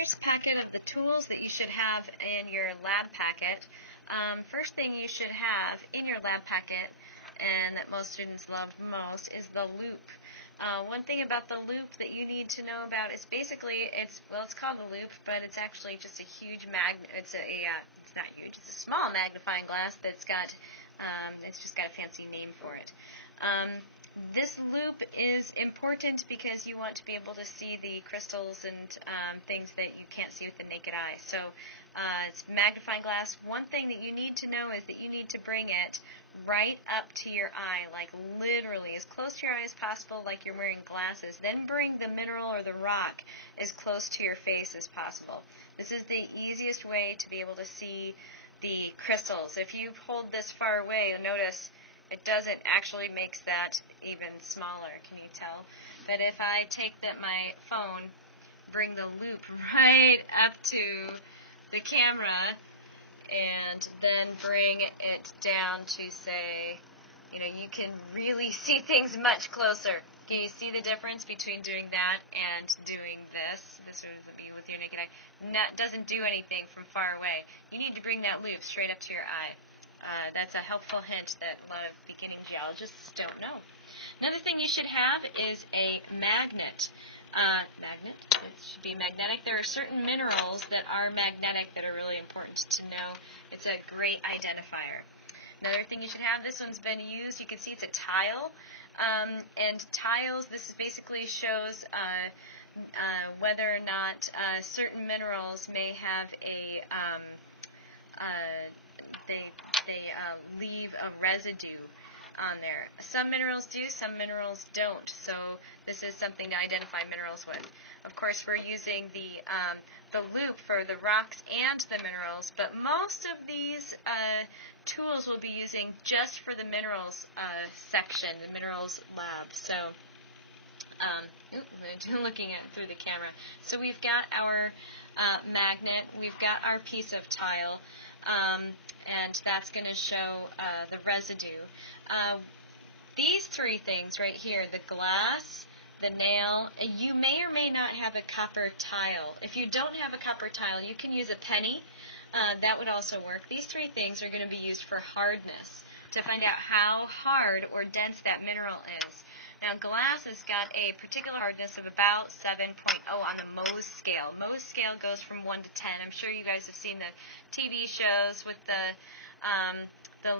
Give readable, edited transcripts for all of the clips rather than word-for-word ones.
here's a packet of the tools that you should have in your lab packet. First thing you should have in your lab packet, and that most students love most, is the loop. One thing about the loop that you need to know about is basically it's called a loop, but it's actually just a huge it's not huge. It's a small magnifying glass that's got it's just got a fancy name for it. This loop is important because you want to be able to see the crystals and things that you can't see with the naked eye. So it's magnifying glass. One thing that you need to know is that you need to bring it right up to your eye, like literally as close to your eye as possible, like you're wearing glasses. Then bring the mineral or the rock as close to your face as possible. This is the easiest way to be able to see the crystals. If you hold this far away, notice it doesn't actually makes that even smaller. Can you tell? But if I take my phone, bring the loop right up to the camera, and then bring it down to say, you can really see things much closer. Can you see the difference between doing that and doing this? This would be with your naked eye. Doesn't do anything from far away. You need to bring that loop straight up to your eye. That's a helpful hint that a lot of beginning geologists don't know. Another thing you should have is a magnet. It should be magnetic. There are certain minerals that are magnetic that are really important to know. It's a great identifier. Another thing you should have, this one's been used. You can see it's a tile. And tiles, this basically shows whether or not certain minerals may have they leave a residue on there. Some minerals do, some minerals don't. So this is something to identify minerals with. Of course, we're using the loop for the rocks and the minerals, but most of these tools we'll be using just for the minerals section, the minerals lab. So looking at through the camera. So we've got our magnet, we've got our piece of tile, and that's going to show the residue. These three things right here, the glass, the nail, you may or may not have a copper tile. If you don't have a copper tile, you can use a penny. That would also work. These three things are going to be used for hardness, to find out how hard or dense that mineral is. Now, glass has got a particular hardness of about 7.0 on the Mohs scale. Mohs scale goes from 1 to 10. I'm sure you guys have seen the TV shows with the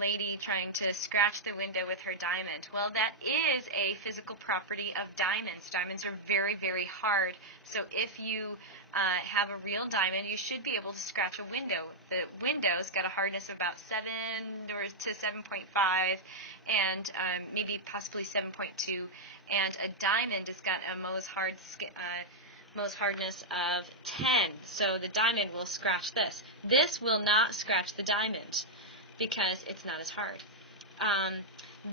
lady trying to scratch the window with her diamond. Well, that is a physical property of diamonds. Diamonds are very, very hard. So if you have a real diamond, you should be able to scratch a window. The window's got a hardness of about 7 or to 7.5, and maybe possibly 7.2. And a diamond has got a Mohs hardness of 10. So the diamond will scratch this. This will not scratch the diamond, because it's not as hard.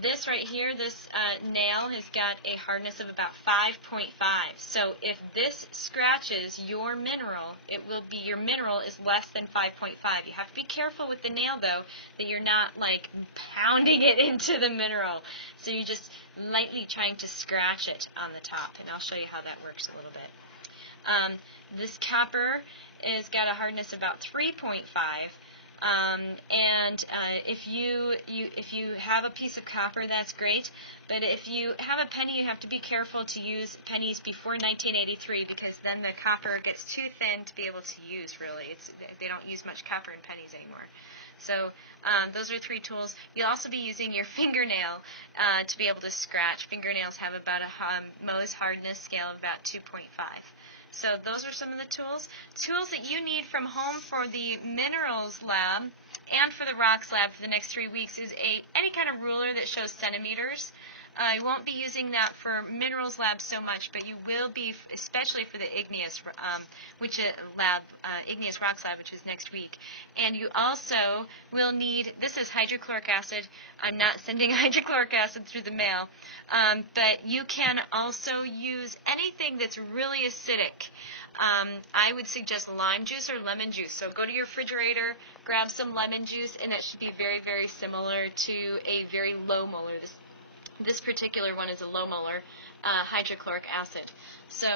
This right here, this nail has got a hardness of about 5.5. So if this scratches your mineral, your mineral is less than 5.5. You have to be careful with the nail, though, that you're not like pounding it into the mineral. So you're just lightly trying to scratch it on the top, and I'll show you how that works a little bit. This copper has got a hardness about 3.5. If you have a piece of copper, that's great. But if you have a penny, you have to be careful to use pennies before 1983, because then the copper gets too thin to be able to use. Really, they don't use much copper in pennies anymore. So those are three tools. You'll also be using your fingernail to be able to scratch. Fingernails have about a Mohs hardness scale of about 2.5. So those are some of the tools. Tools that you need from home for the minerals lab and for the rocks lab for the next 3 weeks is any kind of ruler that shows centimeters. I won't be using that for minerals lab so much, but you will be, especially for the igneous igneous rocks lab, which is next week. And you also will need, this is hydrochloric acid. I'm not sending hydrochloric acid through the mail, but you can also use anything that's really acidic. I would suggest lime juice or lemon juice. So go to your refrigerator, grab some lemon juice, and it should be very, very similar to a very low molar. This particular one is a low molar. hydrochloric acid. So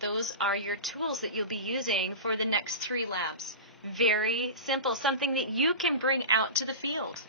those are your tools that you'll be using for the next 3 labs. Very simple, something that you can bring out to the field.